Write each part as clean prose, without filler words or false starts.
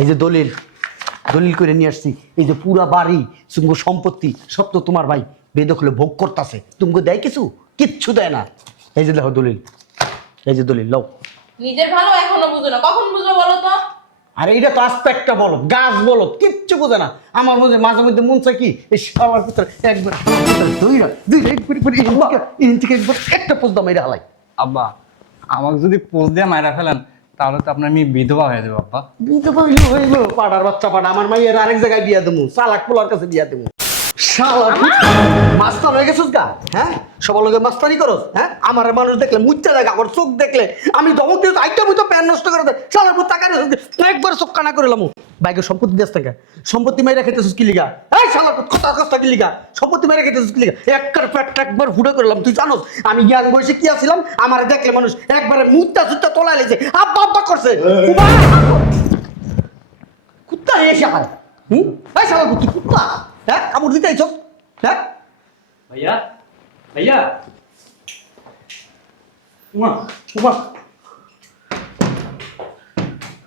এই যে দলিল দলিল করে নিয়ে আসছি। এই যে পুরা বাড়ি সুঙ্গ সম্পত্তি সব তো তোমার ভাই বেদখলে ভোগ করতেছে। তুমি দেয় কিছু? কিচ্ছু দেয় না। এই যে দেখো দলিল, এই যে দলিল লও। নিজের ভালো এখনো বুঝো না, কখন বুঝো বলো তো? আরে এইটা তো আসপেক্টটা বলো, গাছ বলো, কিচ্ছু বোঝে না। আমার মধ্যে মাঝে মধ্যে মন চায় কি এই শালার ভিতরে একবার দুইটা দুইটা একবার একটা পোজ দাম এটা হালাই। আব্বা আমাকে যদি পোজ দিয়ে মায়েরা ফেলেন তাহলে তো আপনার মেয়ে বিধবা হয়ে যাবে আব্বা। বিধবা হইলো পাড়ার বাচ্চা পাড়া, আমার মাইয়ের আরেক জায়গায় বিয়া দেবো, চালাক পোলার কাছে বিয়া দেবো। শালা মাস্টার হয়ে গেছিস গা? হ্যাঁ, সবার লোকে মাস্টারি করস? হ্যাঁ, আমার মানুষ দেখলে মুচ্চা দেখা, আমার চোখ দেখলে আমি ধমক দিয়ে আইটা মুইতো প্যান নষ্ট করে দেয়। শালার মতো টাকা একবার চোখ কানা করে লামু। বাইকে সম্পত্তি দেশ থেকে সম্পত্তি মাইরা খেতেছিস কি লিগা? এই শালার কথা কথা কি লিগা? সম্পত্তি মাইরা খেতেছিস কি লিগা? একবার পেটটা একবার ফুটে করলাম। তুই জানোস আমি জ্ঞান বয়সে কি আছিলাম? আমার দেখলে মানুষ একবারে মুত্তা সুত্তা তোলা লেছে, আব্বা আব্বা করছে। কুত্তা এসে হয়। এই শালা কুত্তি কুত্তা। হ্যাঁ, কামড় দিতে আইছ? হ্যাঁ ভাইয়া ভাইয়া উমা উমা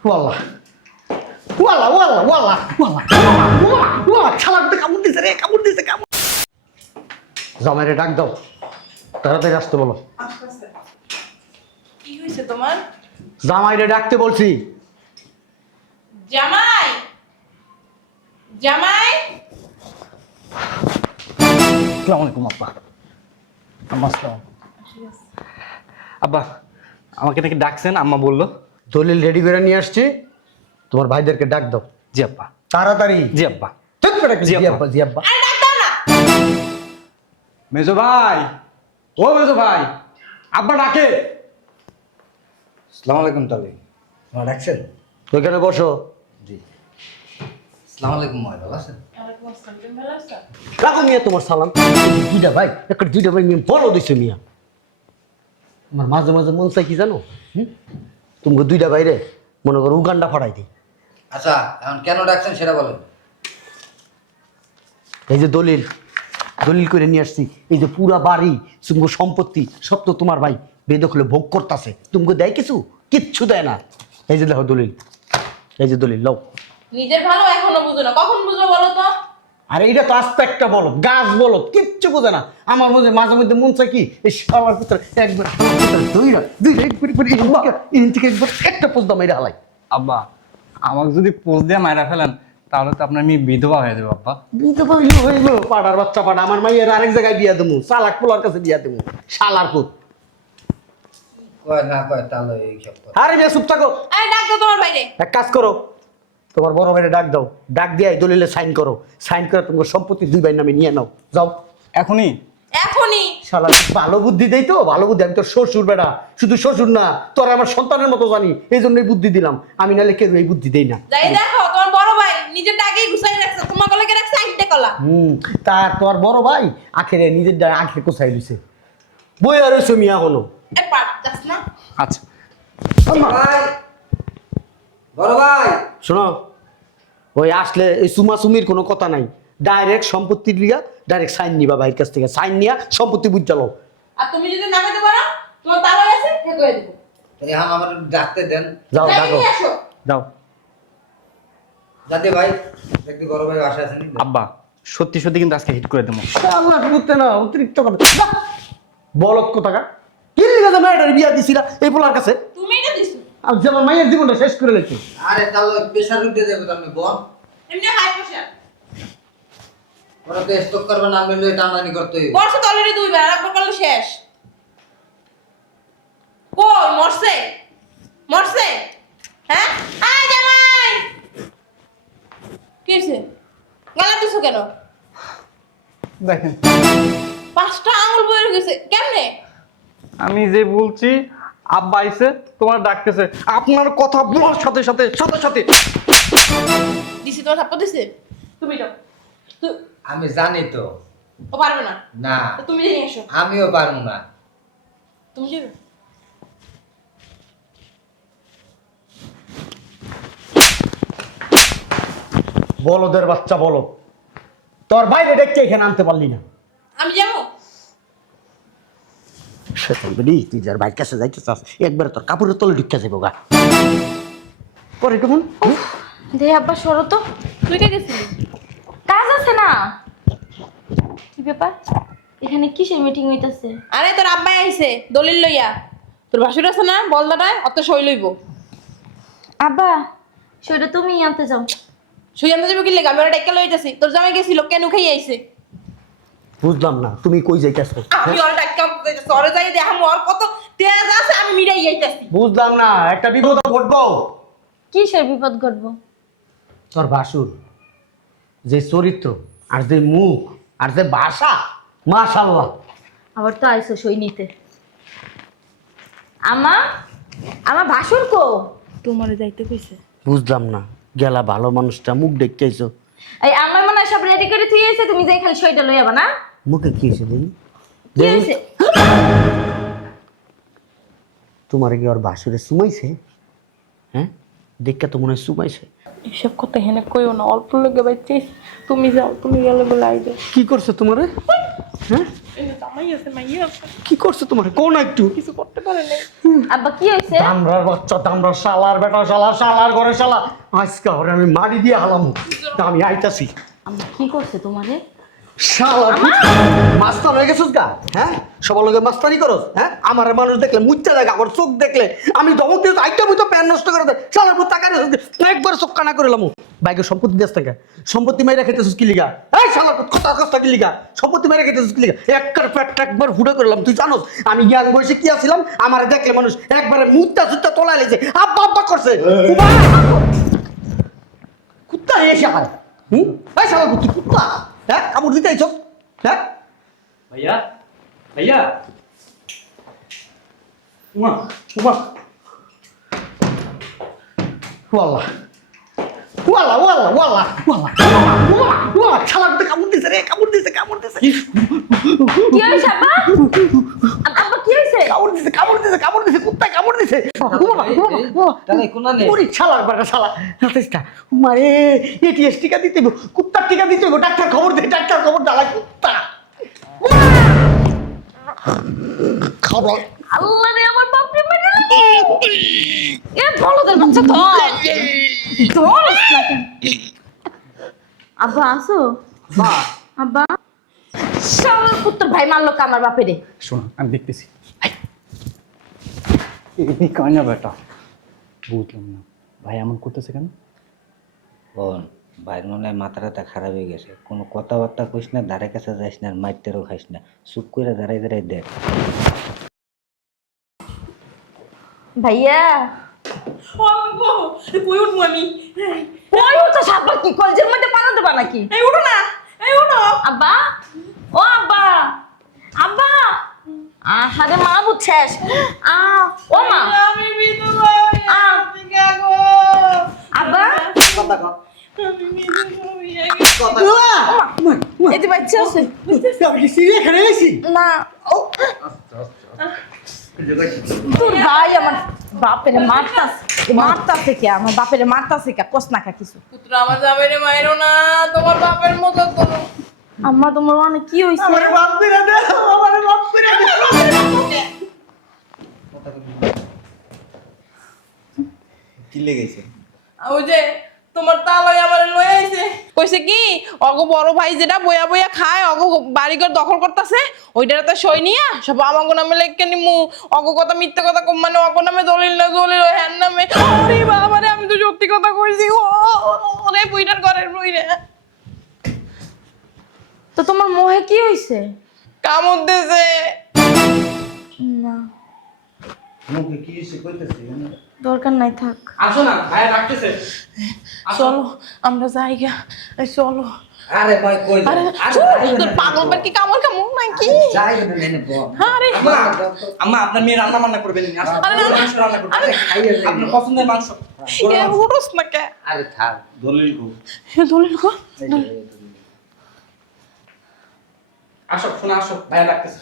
ওয়াল্লাহ ওয়াল্লাহ ওয়াল্লাহ ওয়াল্লাহ ওয়াল্লাহ ওয়াল্লাহ শালা কুত্তা কামড় দিছে রে, কামড় দিছে কামড়। জামাইরে ডাক দাও, তাড়াতাড়ি আসতে বলো। আসতেছে। কি হয়েছে তোমার? জামাইরে ডাকতে বলছি। জামাই, জামাই। আসসালামু আলাইকুম আব্বা। আম্মা আসসালাম। আব্বা আমাকে নাকি ডাকছেন, আম্মা বললো। দলিল রেডি করে নিয়ে আসছি, তোমার ভাইদেরকে ডাক দাও। জি আব্বা। তাড়াতাড়ি। জি আব্বা। জি আব্বা জি আব্বা। আরে ডাক দাও না। মেজো ভাই, ও মেজো ভাই, আব্বা ডাকে। আসসালামু আলাইকুম তালি। তোমার ডাকছেন? ওইখানে বসো। জি। আসসালামু আলাইকুম ভাই, ভালো আছেন? ওয়ালাইকুম আসসালাম, তুমি ভালো আছো? রাখো মিয়া তোমার সালাম। দুইটা ভাই, একটা দুইটা ভাই মিয়া বলো দিছো মিয়া। আমার মাঝে মাঝে মন চাই কি জানো? তুমি দুইটা বাইরে মনে করো উগান্ডা ফাড়াই দিই। আচ্ছা, এখন কেন ডাকছেন সেটা বলেন। এই যে দলিল দলিল করে নিয়ে আসছি। এই যে পুরা বাড়ি সুঙ্গ সম্পত্তি সব তো তোমার ভাই বেদখলে ভোগ করতেছে। তুমি দেয় কিছু? কিচ্ছু দেয় না। এই যে দেখো দলিল, এই যে দলিল লও। নিজের ভালো এখনো বুঝো না, কখন বুঝো বলো তো? আরে এইটা তো আসপেক্টটা বলো, গাছ বলো, কিচ্ছু বোঝে না। আমার মধ্যে মাঝে মধ্যে মন চায় কি এই শালার ভিতরে একবার দুইটা দুইটা একবার একটা পোজ দাম এটা হালাই। আব্বা আমাকে যদি পোজ দিয়ে মায়েরা ফেলেন তাহলে তো আপনার মেয়ে বিধবা হয়ে যাবে আব্বা। বিধবা হইলো পাড়ার বাচ্চা পাড়া, আমার মাইয়ের আরেক জায়গায় বিয়া দেবো, চালাক পোলার কাছে বিয়া দেবো। শালার পুত। কয় না কয় তাহলে এইসব কথা। আরে মিয়া চুপ থাকো। আরে ডাক দাও তোমার বাইরে। এক কাজ করো, তোমার বড় ভাইরে ডাক দাও, ডাক দিয়ে এই দলিলে সাইন করো। সাইন করে তোমার সম্পত্তি দুই ভাইয়ের নামে নিয়ে নাও, যাও। এখনই? এখনই। শালা ভালো বুদ্ধি দেই তো, ভালো বুদ্ধি। আমি তোর শ্বশুর বেটা, শুধু শ্বশুর না, তোর আমার সন্তানের মতো জানি, এই জন্যই বুদ্ধি দিলাম। আমি নাহলে কেউ এই বুদ্ধি দেই না। যাই দেখো তোমার বড় ভাই নিজের ডাকেই ঘুষাই রাখছে, তোমার গলাকে রাখছে আইতে কলা। তার তোর বড় ভাই আখেরে নিজের আখের কোথায় দিছে, বই আর এসো মিয়া হলো। এ পাট যাস না। আচ্ছা ভাই, বড় ভাই। শোনো, ওই আসলে এই সুমাসুমির কোনো কথা নাই। ডাইরেক্ট সম্পত্তি লিয়া ডাইরেক্ট সাইন নিবা ভাইয়ের কাছ থেকে, সাইন নিয়া সম্পত্তি বুঝ চালো। আর তুমি যদি নামাতে পারো তোমার তালা আছে হে করে দেব। এখন আমার ডাকতে দেন। যাও যাই ডাকো। নিয়ে আসো। দাও। যাতে ভাই দেখতে বড় ভাই বাসা আছেন। আব্বা সত্যি সত্যি কিন্তু আজকে হিট করে দেবো। আল্লাহ করতে না, অতিরিক্ত কথা বলত কোথাকা। কি লিখা যে মেয়েটার বিয়া দিছিলা এই পোলার কাছে? তুমি এটা দিছো। আমি যেমন মায়ের জীবনটা শেষ করে লেছি। আরে তাহলে প্রেশার উঠে যাবে তো আমি বল। এমনি হাই প্রেসার। ওরা তো স্টক করবে না, মিলে টানানি করতে হইবে। বর্ষ তো অলরেডি দুইবার, আর একবার করলে শেষ। কই মরছে? মরছে? হ্যাঁ? আয় জামাই। কি হইছে? গালা দিছো কেন? দেখেন 5টা আঙ্গুল বইরে গেছে। কেমনে? আমি যে বলছি আব্বা আইছে তোমার ডাকতেছে, আপনার কথা বলার সাথে সাথে সাথে সাথে দিছি তোমার থাপ্পড় দিছে? তুমি যাও। আমি জানি তো। ও পারবে না। না, তো তুমি নিয়ে এসো। আমিও পারবো না। তুমি যাবে। বলদের বাচ্চা বলদ, তোর বাইরে দেখতে এখানে আনতে পারলি না। আমি যাবো। সেতন বলি তুই যার বাইক কাছে যাইতে চাস একবার তোর কাপড়ের তলে ঢুকে যাবো গা। পরে কেমন দে আব্বা সরো তো। তুই কে গেছিলি? কাজ আছে না। কি ব্যাপার? এখানে কিসের মিটিং হইতাছে? আরে তোর আব্বাই আইছে দলিল লইয়া। তোর ভাসুর আছে না বলদাটায় অত সই লইব। আব্বা সেটা তুমি আনতে যাও। সই আনতে যাবো কি লেগে? আমি ওরা ডেকে লইতেছি। তোর জামাই গেছিল কেন খাই আইছে? বুঝলাম না তুমি কই যাইতেছো? আমি ওরা ডাক্কা যাইতেছি। ওরা যাই দেখ আমার কত তেজ আছে আমি মিটাই যাইতেছি। বুঝলাম না, একটা বিপদ ঘটবো। কিসের বিপদ ঘটবো? তোর ভাসুর যে চরিত্র আর যে মুখ আর যে ভাষা, মাশাআল্লাহ। আবার তো আইসো সই নিতে। আমার ভাসুর কো? তোমারে যাইতে কইছে। বুঝলাম না, গেলা ভালো মানুষটা মুখ দেখতেইছো। এই আমার মনে হয় সব রেডি করে তুই এসে তুমি যাই খালি সইটা লই যাবা না? মুখে কি হয়েছে দেখি? কি হইছে? তোমার কি ওর ভাসুরে সুমাইছে? হ্যাঁ, দেখা তো মনে হয় সুমাইছে। এসব কথা হেনে কইও না, অল্প লোকে বাইছিস। তুমি যাও, তুমি গেলে বলে আইবে। কি করছে তোমারে? হ্যাঁ, এই যে জামাই আছে মাইয়া আছে, কি করছে তোমারে? কোন একটু কিছু করতে পারে নাই। আব্বা কি হইছে? দামরার বাচ্চা, দামরার শালার বেটা, শালার ঘরে শালা। আজকে ওরে আমি মারি দিয়ে হালাম। আমি আইতাছি। আম্মা কি করছে তোমারে? শালা মাস্টার হয়ে গেছিস গা? হ্যাঁ, সবার লোকে মাস্তানি করস? হ্যাঁ, আমার মানুষ দেখলে মুচ্চা দেখা, আমার চোখ দেখলে আমি ধমক দিয়ে আইটা বুঝতো প্যান নষ্ট করে দেয়। শালার পর টাকা একবার চোখ কানা করে লামু। বাইকের সম্পত্তি দেশ থেকে সম্পত্তি মাইরা খেতেছিস কি লিগা? এই শালার কথা কথা কি লিগা? সম্পত্তি মাইরা খেতেছিস কি লিগা? একবার পেটটা একবার ফুটে করলাম। তুই জানোস আমি জ্ঞান বয়সে কি আছিলাম? আমার দেখলে মানুষ একবারে মুত্তা সুত্তা তোলায় লেছে, আব্বা আব্বা করছে। কুত্তা এসে হয়। এই শালা তুই কুত্তা, হ্যাঁ, কামড় দিতে আইছ? হ্যাঁ, ভাইয়া ভাইয়া উমা উমা ওয়াল্লাহ ওয়াল্লাহ ওয়াল্লাহ ওয়াল্লাহ ওয়াল্লাহ ওয়াল্লাহ, শালা তো কামড় দিছে রে, কামড় দিছে। কি হইছে আব্বা? আব্বা কি হইছে? কামড় দিছে, কুত্তায় কামড় দিছে। তাহলে কোনা নে ওরে শালার বাটা শালা, হাতেসটা মারে এটিএস টিকা দিতে গো, কুত্তার টিকা দিতে গো। ডাক্তার খবর দে, ডাক্তার খবর ডালা কুত্তা। খবর আল্লাহ রে আমার বাপরে মেরে এ বলদের বাচ্চা ধর ধরস না কেন? আব্বা আসো। মা, আব্বা শালা পুত্র ভাই মারলো কা আমার বাপেরে? শোনো আমি দেখতেছি। এই কান্না বেটা, বুঝলাম না ভাই এমন করতেছে কেন? বোন ভাইয়ের মনে হয় মাথাটা খারাপ হয়ে গেছে। কোনো কথাবার্তা কইস না, ধারে কাছে যাইস না, মাইতেরও খাইস না, চুপ করে দাঁড়াই দাঁড়াই দেখ। ভাইয়া সর্ব কই উঠবো আমি? কই তো সাপা কি কলজের মধ্যে পানা দেবা নাকি? এই উঠো না, এই উঠো। আব্বা ও আব্বা আব্বা আহারে মা বুঝছস ও মা আমি বিধবা হয়ে গেছি গো। আব্বা কথা কও। আমি বিধবা হয়ে গেছি। এই যে বাচ্চা আছে আমি কি সিরিয়া খেলে গেছি? না তোর ভাই আমার বাপের মারতাছে কে? আমার বাপের মারতাছে কে? কস না কা কিছু? পুত্র আমার জামাইরে মাইরো না, তোমার বাপের মতো তো। আম্মা তোমার অনেক কি হইছে? আমারে বাপ করে দে, আমারে বাপ করে দে। কি লেগেছে? ওই যে তোমার তালাই আমার লয়ে আইছে, কইছে কি অগো বড় ভাই যেটা বইয়া বইয়া খায় অগো বাড়িঘর দখল করতেছে, ওইটাতে সই নিয়া সব আমাগো নামে লেখকে নিমু। অগো কথা মিথ্যে কথা কম, মানে অগো নামে দলিল না, দলিল ওই হ্যান নামে। আরে বাবা রে, আমি তো সত্যি কথা কইছি। ওরে বুইটার ঘরের বুইরে তো তোমার মোহে কি হইছে? কামড় দিছে। না মুখে কি এসে কইতেছে? দরকার নাই থাক। আসো না ভাইয়া ডাকতেছে। চলো আমরা যাই গা, এই চলো। আরে ভাই কই আরে আরে তোর পাগল বের কি কামড় কামড় নাকি? যাই না নেনে বোন। আরে আম্মা আম্মা আপনার মেয়ে রান্না বান্না করবেন না। আসো, আরে না, না। মাংস রান্না করবেন। আরে খাইয়ে যাই। আপনার পছন্দের মাংস। এ উঠোস না কে? আরে থাক দলিল কো। এ দলিল গো। আসো শোনা, আসো ভাইয়া ডাকতেছে।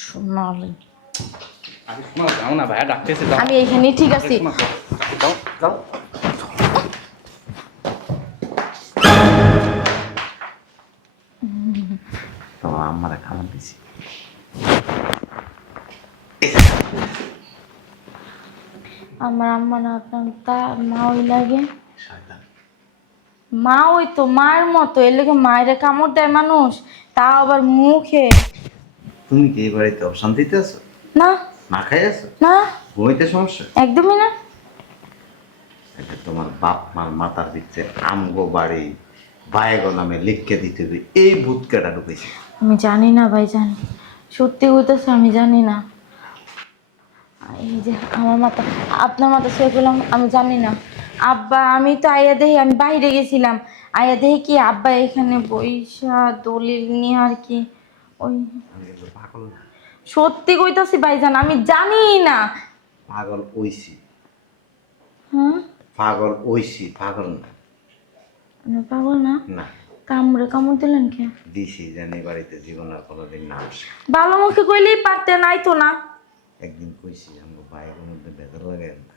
শোনালে আরে শোনা যাও না, ভাইয়া ডাকতেছে যাও। আমি এইখানে ঠিক আছি। শোনা, যাও যাও। তো আমারে খাবার দিছি। আমার আম্মা না আপনার তা মা ওই লাগে। শয়তান। মা ওই তো মায়ের মতো এর লেগে মায়ের কামড় দেয় মানুষ, তা আবার মুখে। তুমি কি এই বাড়িতে অশান্তিতে আছো? না না খাই আছো? না, ঘুমাইতে সমস্যা? একদমই না। এটা তোমার বাপ মার মাথার দিচ্ছে আমগো বাড়ি বায়গো নামে লিখকে দিতে হবে, এই ভূত কেটা ঢুকেছে? আমি জানি না ভাইজান, সত্যি হইতেছে আমি জানি না। এই যে আমার মাথা, আপনার মাথা শুয়ে গেলাম, আমি জানি না। আব্বা আমি তো আইয়া দেহি, আমি বাইরে গেছিলাম, আইয়া দেহি কি আব্বা এখানে বইসা দলিল নিয়ে আর কি ওই। আমি কিন্তু পাগল না। সত্যি কইতাছি ভাইজান, আমি জানি না। পাগল ওইছি, হ্যাঁ পাগল ওইছি, পাগল না। আমি পাগল না। না কামড় দিলেন কে? দিছি জানি বাড়িতে জীবন আর কোনোদিন না আসে। ভালো মুখে কইলেই পারতেন, আইতো না। একদিন কইছি আমগো বায়গোর মধ্যে বেজার লাগে না,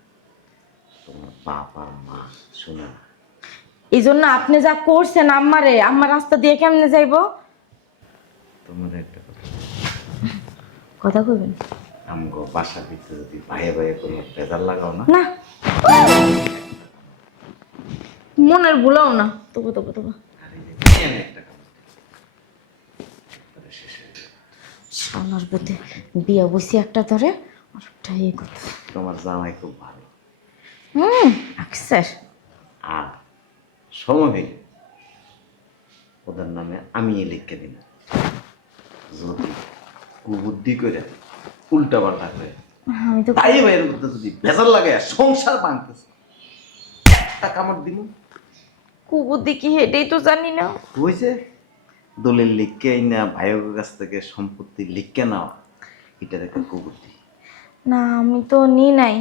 তোমার বাপ আর মা শুনে না। এই জন্য আপনি যা করছেন আম্মারে, আম্মা রাস্তা দিয়ে কেমনে যাইবো? তোমার একটা কথা, কথা কইবেন আমগো বাসার ভিতরে যদি ভাইয়ে ভাইয়ে কোনো বেজার লাগাও না, না, মনের ভুলাও না। তবু তবু তবু আর এই যে আমি একটা কাজ তাহলে শেষ হয়ে যাবে। সোনার বুদ্ধি বিয়া বসি একটা ধরে আরেকটা ইয়ে করতে। তোমার জামাই খুব ভালো, আকসার আর সময় হইলে ওদের নামে আমি লিখে দিন, যদি কুবুদ্ধি করে উল্টা পাল্টা করে আমি তো তাই ভাইয়ের মধ্যে যদি ভেজাল লাগে সংসার ভাঙতেছে, একটা কামড় দিব। কুবুদ্ধি কি হেঁটেই তো জানি না। হয়েছে দলিল লিখকে না ভাইয়ের কাছ থেকে সম্পত্তি লিখকে নেওয়া, এটা একটা কুবুদ্ধি। না আমি তো নি নাই,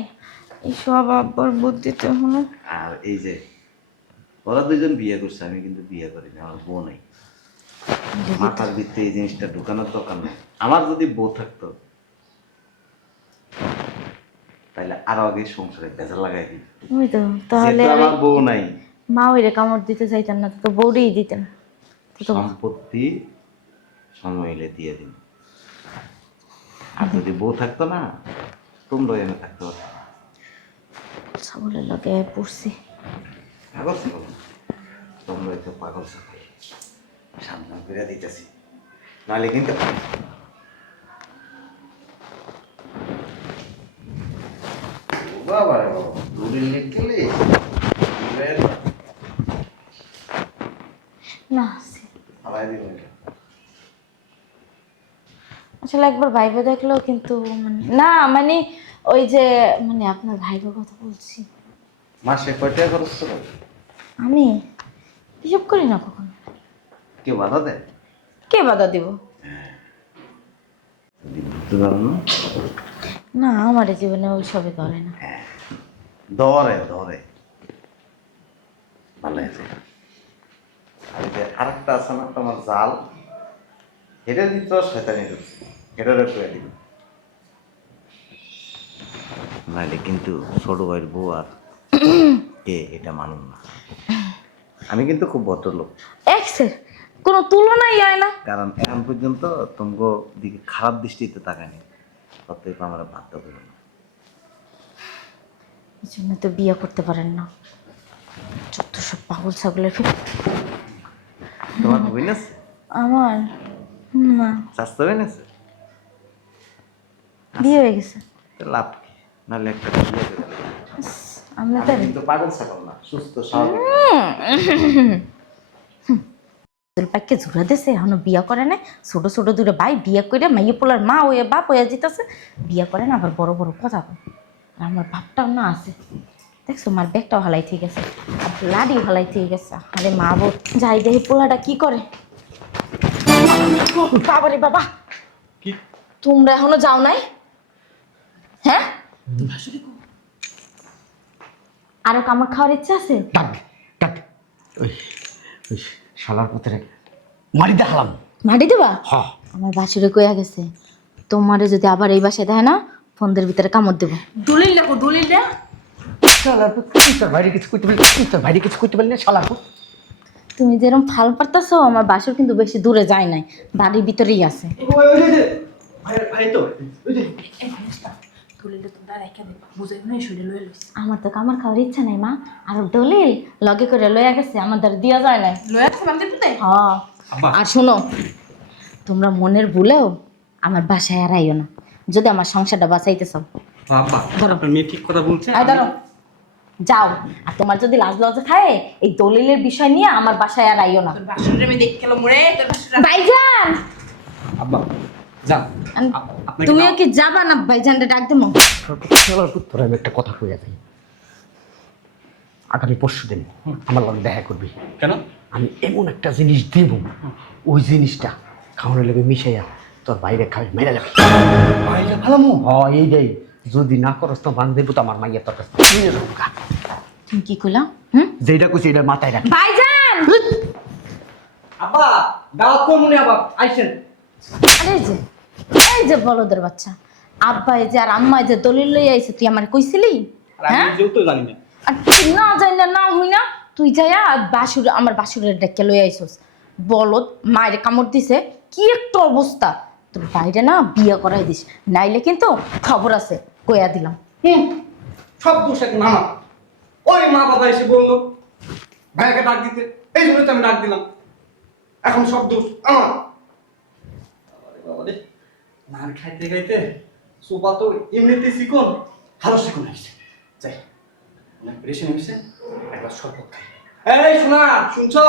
এই সব আব্বার বুদ্ধিতে হলো। আর এই যে ওরা দুজন বিয়ে করছে, আমি কিন্তু বিয়ে করিনি, আমার বউ নাই। মাথার ভিতরে এই জিনিসটা ঢুকানোর দরকার নেই। আমার যদি বউ থাকতো তাহলে আরো আগে সংসারে বেজার লাগাই দিত। ওই তো তাহলে যেহেতু আমার বউ নাই, মা ওইরে কামড় দিতে চাইতেন না, তো বউরেই দিতেন। তো সম্পত্তি সময় এলে দিয়ে দিন। আর যদি বউ থাকতো না, তোমরা এনে থাকতে পারতো না। ছাগলের লগে পড়ছি। পাগল ছাগল না। তোমরা তো পাগল ছাগল, সাবধান করে দিতেছি, নাহলে কিন্তু বাবা রে বাবা, দলিল লিখতে না হালাই দিব এটা। আসলে একবার ভাইবে দেখলেও কিন্তু মানে না, মানে ওই যে মানে আপনার ভাইবের কথা বলছি। মাসে কয় টাকা খরচ করো? আমি হিসাব করি না কখনো। কেউ বাধা দেয়? কে বাধা দিব? যদি বুঝতে পারো না, না আমার এই জীবনে ওই সবই করে না। ধরে ধরে ভালো আছে। আর এই যে আরেকটা আছে না তোমার জাল, এটা দিত শয়তানি করছে, এটারে করে দিবি, নাহলে কিন্তু ছোট ভাইয়ের বউ আর কে এটা মানুন না। আমি কিন্তু খুব ভদ্রলোক, এক্সের কোনো তুলনাই হয় না। কারণ এখন পর্যন্ত তোমাকে দিকে খারাপ দৃষ্টিতে তাকায়নি, অতএব আমরা বাধ্য করবো না। এই জন্য তো বিয়ে করতে পারেন না, যত সব পাগল ছাগলের ফের। তোমার বোন আছে? আমার না, স্বাস্থ্য বোন আছে? বিয়ে হয়ে গেছে। তো লাভ কি, নাহলে একটা বিয়ে করে দিলাম। আমি আমি তার কিন্তু পাগল ছাগল না, সুস্থ স্বাভাবিক। পাইকে ঝুরা দিছে, এখনো বিয়া করে নাই। ছোট ছোট দুটো ভাই বিয়া করে মাইয়ে পোলার মা ওয়ে বাপ হয়ে যেতেছে, বিয়া করে না আবার বড় বড় কথা কয়। আর আমার বাপটাও না আছে, দেখছো আমার ব্যাগটাও হালাই ঠিক আছে, আর লাড়িও হালাই ঠিক আছে। আরে মা বউ যাই দেখি পোলাটা কি করে। বাবারে বাবা, কি তোমরা এখনো যাও নাই? হ্যাঁ আরো কামড় খাওয়ার ইচ্ছা আছে? ডাক ডাক, ওই ওই শালার পথে মারি দেখালাম। মাটি দেবা? হ, আমার বাসুরে কইয়া গেছে তোমারে যদি আবার এই বাসায় দেয় না, ফোনদের ভিতরে কামড় দেবো। দলিল দেখো, দলিলটা শালার পুত, তুই তোর ভাইরে কিছু করতে পারলি, তুই তোর ভাইরে কিছু করতে পারলি না শালার পুত। তুমি যেরকম ফাল পারতাছো, আমার বাসুর কিন্তু বেশি দূরে যায় নাই, বাড়ির ভিতরেই আছে। ভাই তো দলিলটা তোমরা রেখে দে বুঝাই না শুনে লয়ে লইছে আমার তো কামার খাওয়ার ইচ্ছা নাই মা আর দলিল লগে করে লইয়া গেছে আমার দ্বারা দিয়া যায় নাই লয়ে আসছে বান্ধে পুতে হ্যাঁ আব্বা। আর শোনো তোমরা মনের ভুলেও আমার বাসায় আর আইও না যদি আমার সংসারটা বাঁচাইতে চাও আব্বা আপনার মেয়ে ঠিক কথা বলছে। আয় ধরো যাও আর তোমার যদি লাজ লজ্জা খায় এই দলিলের বিষয় নিয়ে আমার বাসায় আর আইও না তোর বাসুরে আমি দেখে গেলাম রে তোর বাসুরা ভাইজান আব্বা যান। আপনাকে তুমিও কি যাবা না ভাইজানটা ডাক দেবো তোর আমি একটা কথা কইয়া যাই আগামী পরশু দিন আমার লগে দেখা করবি কেন? আমি এমন একটা জিনিস দেব ওই জিনিসটা খাওয়ানোর লেগে মিশাইয়া তোর বাইরে খাবি মেরে যাবে বাইরে ভালো মু। হয় এইটাই যদি না করস তো বান্ধ দেবো তো আমার মাইয়া তোর কাছে নিয়ে যাবো গা। তুমি কি কইলা হুম যেটা কইছি এটা মাথায় রাখ ভাইজান আব্বা দাওয়াত কোন মনে আবার আইছেন। আরে এই যে বলদের বাচ্চা আব্বা এই যে আর আম্মা এই যে দলিল লই আইছে তুই আমার কইছিলি আর আমি হ্যাঁ নিজেও তো জানি না। আর তুই না জানি না হই না তুই যাইয়া বাসুর আমার বাসুরের ডেকে লই আইছস বলদ মায়ের কামড় দিছে কি একটা অবস্থা তোর বাইরে না বিয়ে করাই দিস নাইলে কিন্তু খবর আছে কইয়া দিলাম সব দোষ এক মামা। ওই মা বাবা এসে বললো ভাইকে ডাক দিতে, এই জন্য তো আমি ডাক দিলাম। এখন সব দোষ আমার। আরে বাবা রে, মার খাইতে খাইতে সোপা তো এমনিতে শিখুন ভালো শিখুন আসছে। যাই অনেক প্রেশার হয়েছে, একবার শরবত খাই। এই শোনা শুনছো?